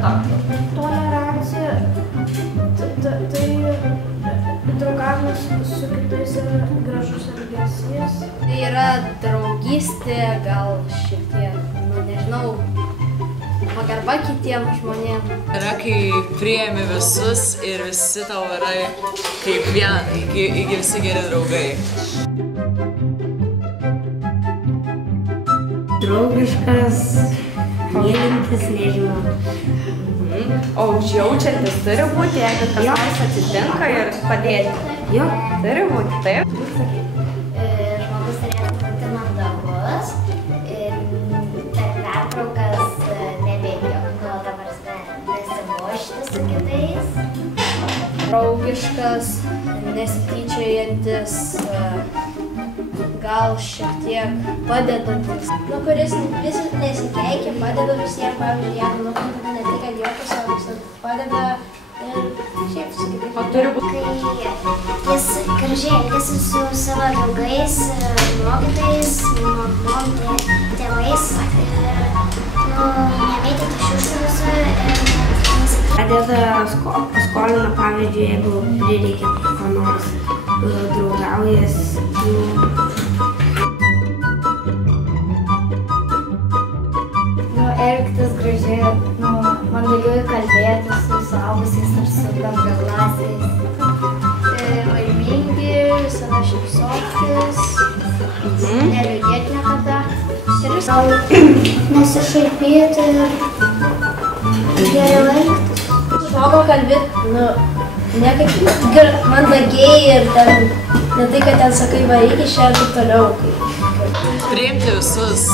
Tolerancija, tai draugavimas su kitais yra gražus elgesys. Tai yra draugystė, gal šiek tiek, nežinau, pagarba kitiems žmonėms. Yra, kai priėmi visus ir visi tau yra kaip iki visi geri draugai. Draugiškas, mylintis, nežinau. O užjaučiantis turi būti, jeigu kas nors atsitinka ir padėti? Jo, turi būti, taip. Žmogus turėtų būti mandagus ir per pertraukas nebėgti, nesimušti su kitais. Draugiškas, nesityčiojantis, gal šiek tiek padedantis. Kuris nesikeikia, padeda visiems, pavyzdžiui, jeigu ne tik kad juokas, o visada padeda ir šiaip su kitais. O turi būti. Kai jis gražiai elgiasi su savo draugais, mokytojais, tėvais ir nemėtyti šiukšlių ir Padeda skolina, pavyzdžiui, jeigu prireikia ko nors, draugaujas. Elgtis gražiai, mandagiai kalbėti su suaugusiais ar su bendraklasiais. Laimingi, visada šypsotis, neliūdėti niekada. Nesišaipyti ir geriau elgtis. Žmogų kalbėti, ne kaip mandagiai ir ten, ne tai, kad ten sakai varyk iš čia ir taip toliau. Priimti visus.